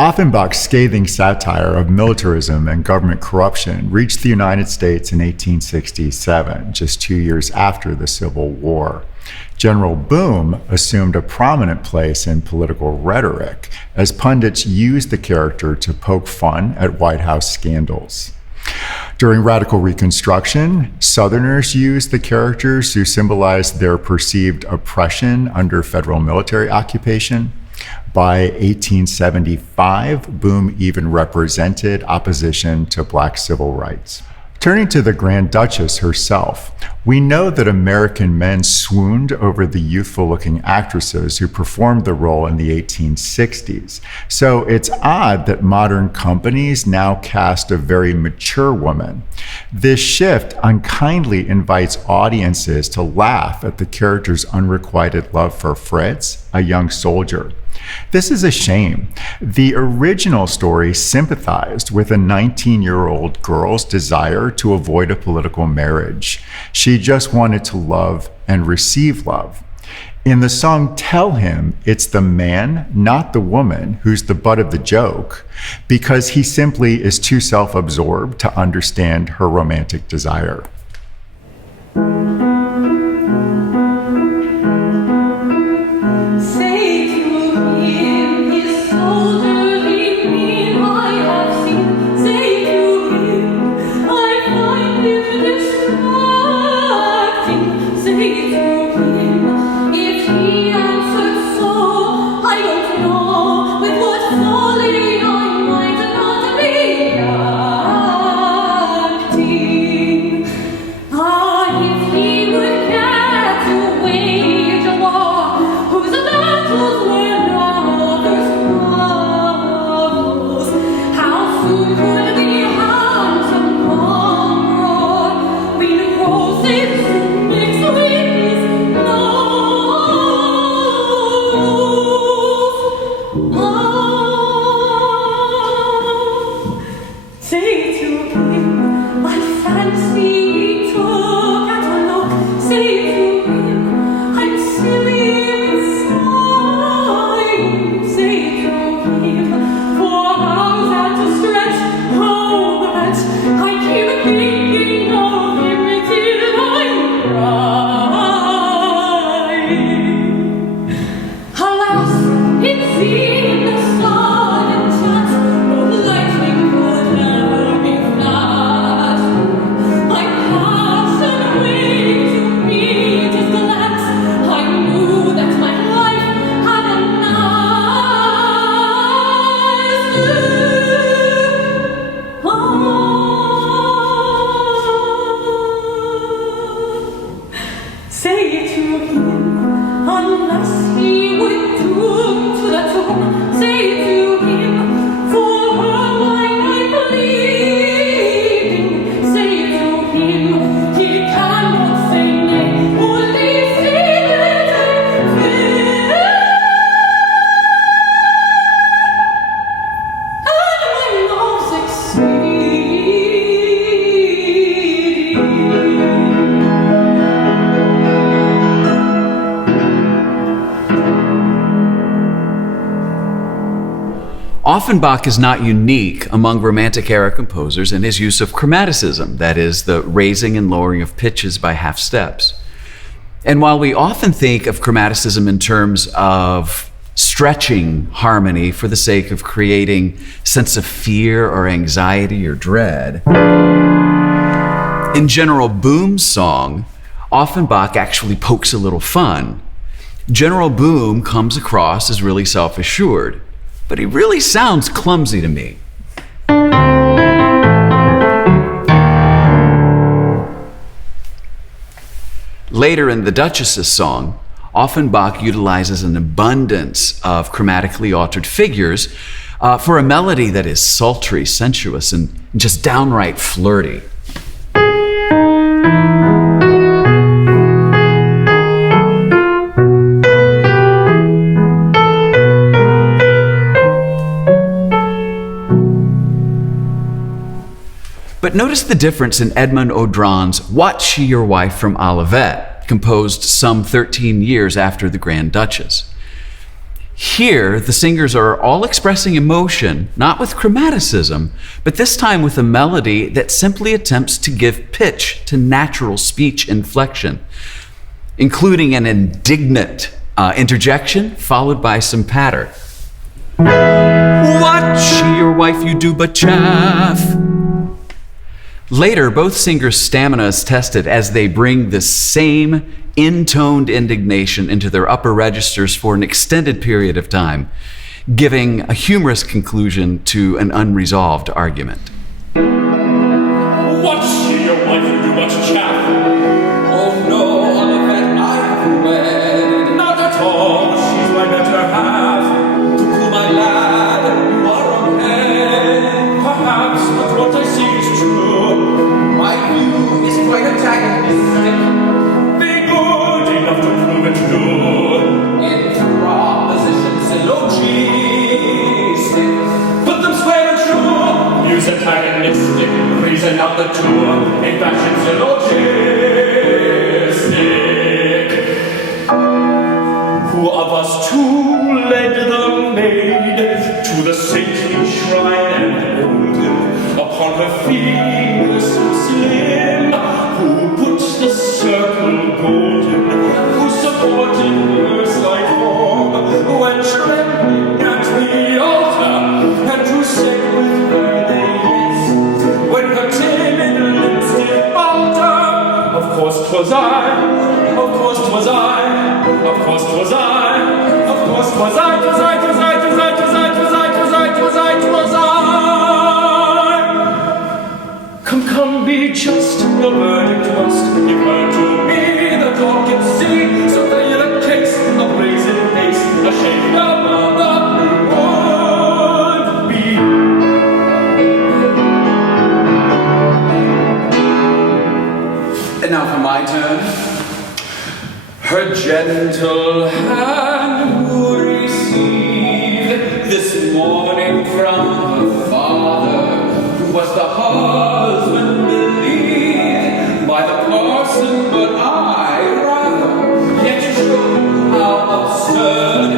Offenbach's scathing satire of militarism and government corruption reached the United States in 1867, just 2 years after the Civil War. General Boom assumed a prominent place in political rhetoric as pundits used the character to poke fun at White House scandals. During Radical Reconstruction, Southerners used the characters to symbolize their perceived oppression under federal military occupation. By 1875, Boom even represented opposition to Black civil rights. Turning to the Grand Duchess herself, we know that American men swooned over the youthful-looking actresses who performed the role in the 1860s. So it's odd that modern companies now cast a very mature woman. This shift unkindly invites audiences to laugh at the character's unrequited love for Fritz, a young soldier. This is a shame. The original story sympathized with a 19-year-old girl's desire to avoid a political marriage. She just wanted to love and receive love. In the song Tell Him, it's the man, not the woman, who's the butt of the joke, because he simply is too self-absorbed to understand her romantic desire. I keep thinking of him till I Offenbach is not unique among Romantic era composers in his use of chromaticism, that is, the raising and lowering of pitches by half steps. And while we often think of chromaticism in terms of stretching harmony for the sake of creating a sense of fear or anxiety or dread, in General Boom's song, Offenbach actually pokes a little fun. General Boom comes across as really self-assured, but he really sounds clumsy to me. Later in the Duchess's song, Offenbach utilizes an abundance of chromatically altered figures for a melody that is sultry, sensuous, and just downright flirty. But notice the difference in Edmond Audran's Watch She Your Wife from Olivet, composed some 13 years after The Grand Duchess. Here, the singers are all expressing emotion, not with chromaticism, but this time with a melody that simply attempts to give pitch to natural speech inflection, including an indignant interjection followed by some patter. Watch she your wife, you do but chaff. Later, both singers' stamina is tested as they bring the same intoned indignation into their upper registers for an extended period of time, giving a humorous conclusion to an unresolved argument. Watch she your wife, you do but chaff. Oh no, Olivet, I have wed. Not at all, she's my better half. To cool my lad, you are okay. Perhaps, but what I say is true. My view is quite antagonistic. Be good enough to prove it true. In propositions syllogistic. Put them square and true. Use antagonistic. Reason out the two. In fashion syllogistic. Who of us two led the maid to the saintly shrine and golden upon her fingers so slim? Who put the circle golden? Who supported her slight form when trembling at the altar? And who said with her they yes when her timid lips did falter? Of course 'twas I, of course 'twas I, of course 'twas I, of course 'twas I, 'twas I, 'twas I, 'twas I, 'twas I, 'twas I, 'twas I, 'twas I, 'twas I. Come, be just, the verdict must give her to me, the dog can see, so lay the case, a brazen face, a shame of the would be. And now for my turn. Her gentle hand would receive this morning from her father, who was the husband believed by the parson, but I rather yet to show you how absurd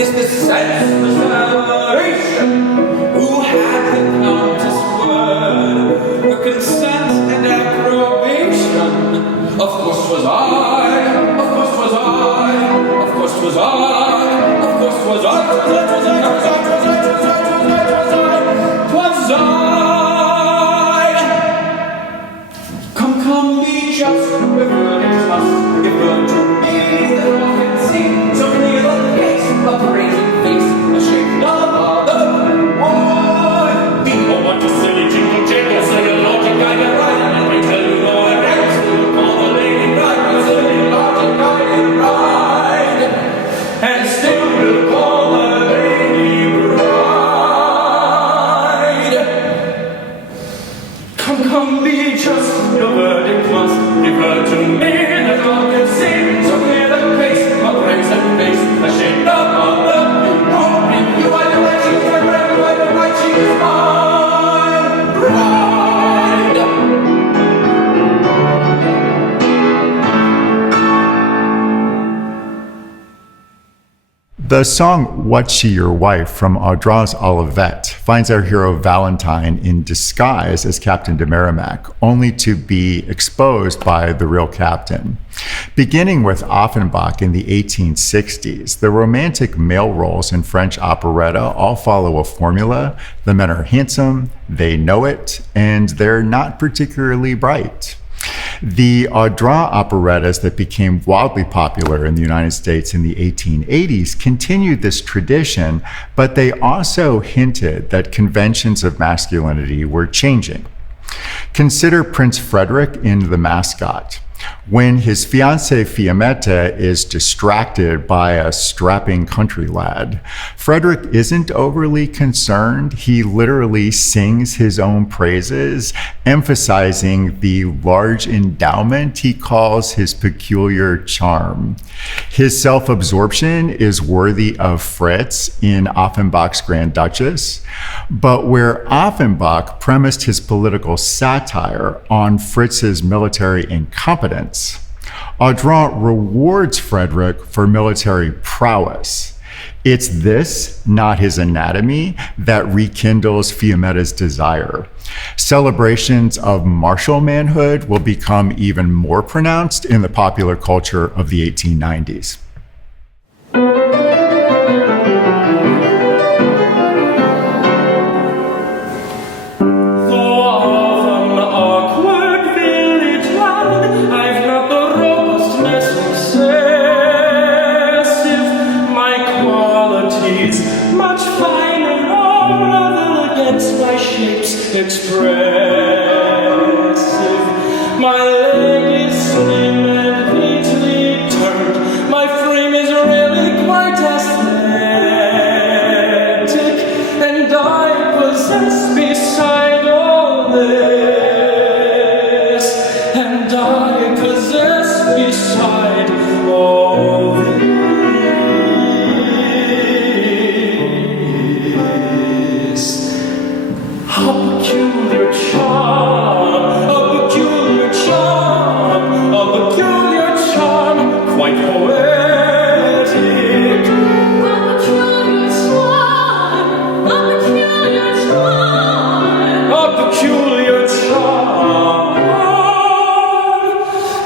is this senseless aberration, who had the countess' word, her consent and approbation. Of course 'twas I, of course 'twas I, of course 'twas I, of course 'twas I, 'twas I, 'twas I, 'twas I, 'twas I, 'twas I, 'twas I, 'twas I. Come, be just, the verdict must give her to me, that all can see, so clear the case, a brazen face, a shame of the would be. Oh, what a silly jingle jangle, so your logic guided right, and let me tell you no one else will call the lady right, a silly logic guided right, and still will call the lady bride. The song What's She Your Wife from Audran's Olivette finds our hero Valentine in disguise as Captain de Merrimac, only to be exposed by the real captain. Beginning with Offenbach in the 1860s, the romantic male roles in French operetta all follow a formula. The men are handsome, they know it, and they're not particularly bright. The Audran operettas that became wildly popular in the United States in the 1880s continued this tradition, but they also hinted that conventions of masculinity were changing. Consider Prince Frederick in The Mascot. When his fiancée Fiammetta is distracted by a strapping country lad, Frederick isn't overly concerned. He literally sings his own praises, emphasizing the large endowment he calls his peculiar charm. His self-absorption is worthy of Fritz in Offenbach's Grand Duchess, but where Offenbach premised his political satire on Fritz's military incompetence, Audran rewards Frederick for military prowess. It's this, not his anatomy, that rekindles Fiammetta's desire. Celebrations of martial manhood will become even more pronounced in the popular culture of the 1890s. Expressive, my leg is slim and neatly turned, my frame is really quite aesthetic, and I possess beside all this, and I possess beside all this.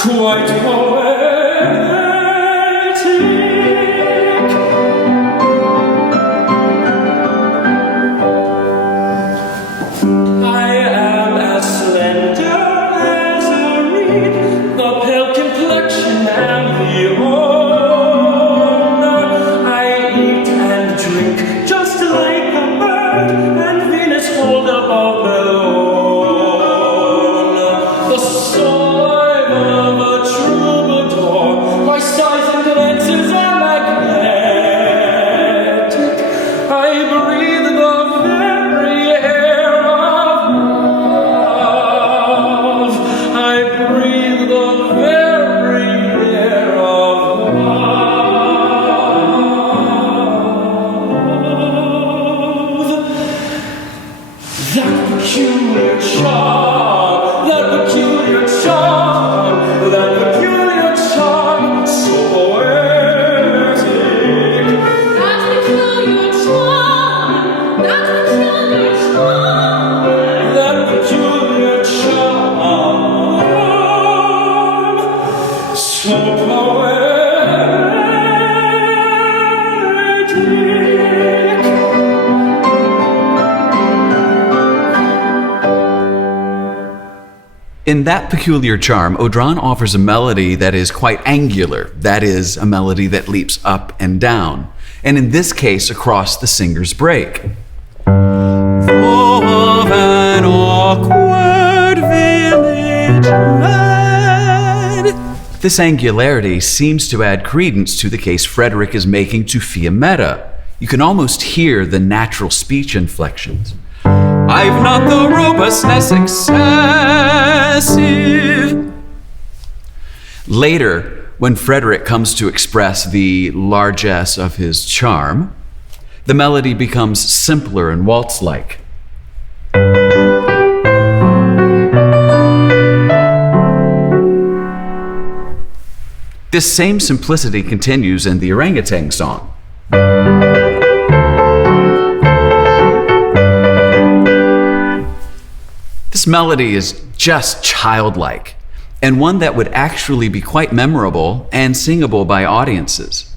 Quite poetic. I am as slender as a reed, the pale complexion and the honor. I eat and drink just like a bird, and Venus hold above alone. The soul of a troubadour, my sighs and glances are magnetic. I breathe the very air of love. I breathe the very air of love. That peculiar charm, that peculiar charm, that peculiar charm, so poetic. That peculiar charm, that peculiar charm. That peculiar charm, so poetic. In That Peculiar Charm, Audran offers a melody that is quite angular, that is, a melody that leaps up and down, and in this case, across the singer's break. Of an awkward village lad. This angularity seems to add credence to the case Frederick is making to Fiammetta. You can almost hear the natural speech inflections. I've not the robustness excessive. Later, when Frederick comes to express the largesse of his charm, the melody becomes simpler and waltz-like. This same simplicity continues in the orangutan song. This melody is just childlike, and one that would actually be quite memorable and singable by audiences.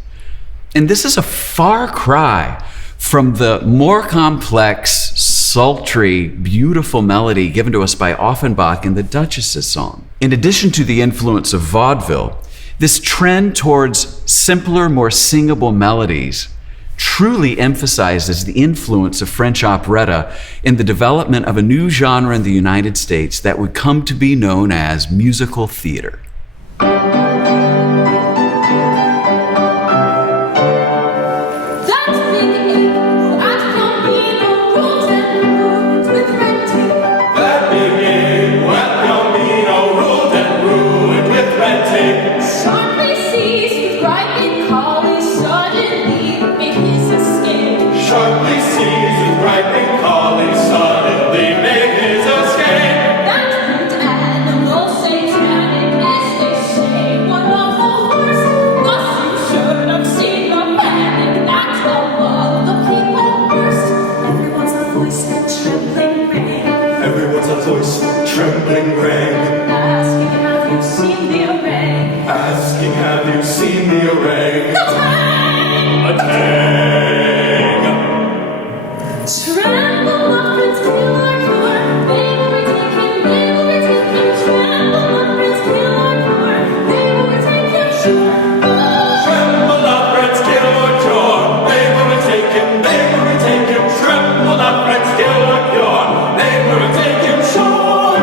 And this is a far cry from the more complex, sultry, beautiful melody given to us by Offenbach in the Duchess's song. In addition to the influence of vaudeville, this trend towards simpler, more singable melodies truly emphasizes the influence of French operetta in the development of a new genre in the United States that would come to be known as musical theater. Trembling rang, Asking, have you seen the array? asking, have you seen the array? The tang! A tang! Tremble up and kill our core. They will retake him, they will retake him. Tremble up and kill our core. They will retake him, sure. Tremble up, friends, kill or cure. They will retake him, they will retake him. Tremble up, friends, kill or cure. They will retake him, sure.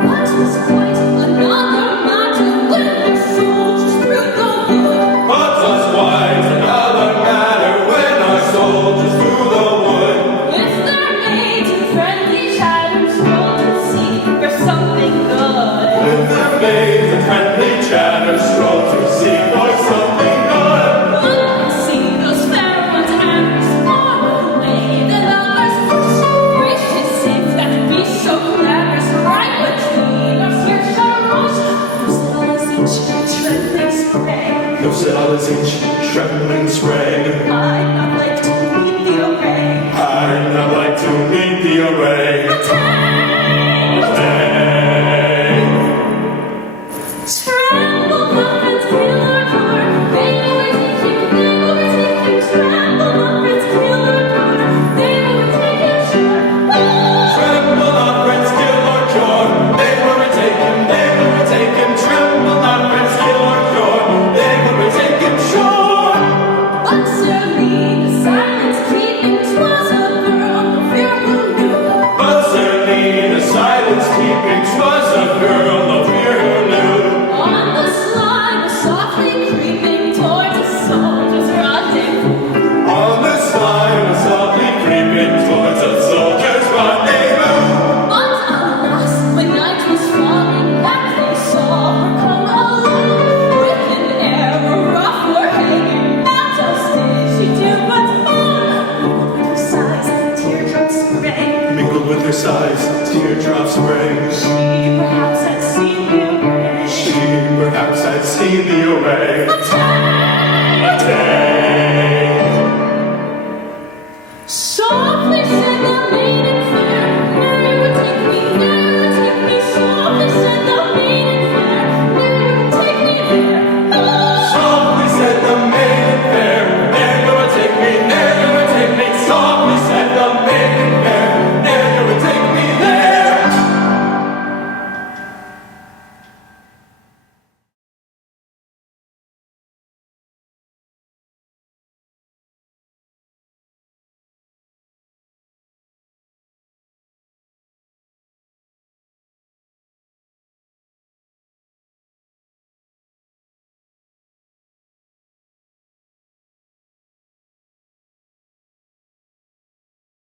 What was quite another matter when their soldiers through the wood. But was quite another matter when our soldiers through the wood. With their maids and friendly chatters, roll and see for something good. With their maids and friendly chatter, stroll to see for something good. One can see those fair ones' hands far away. The lovers push, wish it safe that be so clever. Right between us, here shall rush. Those each trembling spray. No sailors each trembling sprang. I'd not like to meet the array. I'd not like to meet the array. A tang! A tang! Tremble up and kill our core. They will retake him, they will retake him. Tremble up and kill our core. They will retake him, sure. Tremble not, friends, kill or cure. They will retake him, they will retake him. Tremble not, friends, kill or cure. They will retake him, sure. But Celine, the silence keeping, 'twas a girl of fearful knew. But Celine, the silence keeping, 'twas a girl no fear who knew. On the sly was softly creeping towards a soldier's rendezvous. On the slide was softly creeping towards a soldier's rendezvous. But alas, when night was falling, back they saw her come along. With an air rough or hanging, not a stay she did but fall. With her sighs, teardrops sprang. Mingled with her sighs, teardrops sprang. She perhaps had seen the array. She perhaps had seen the array. A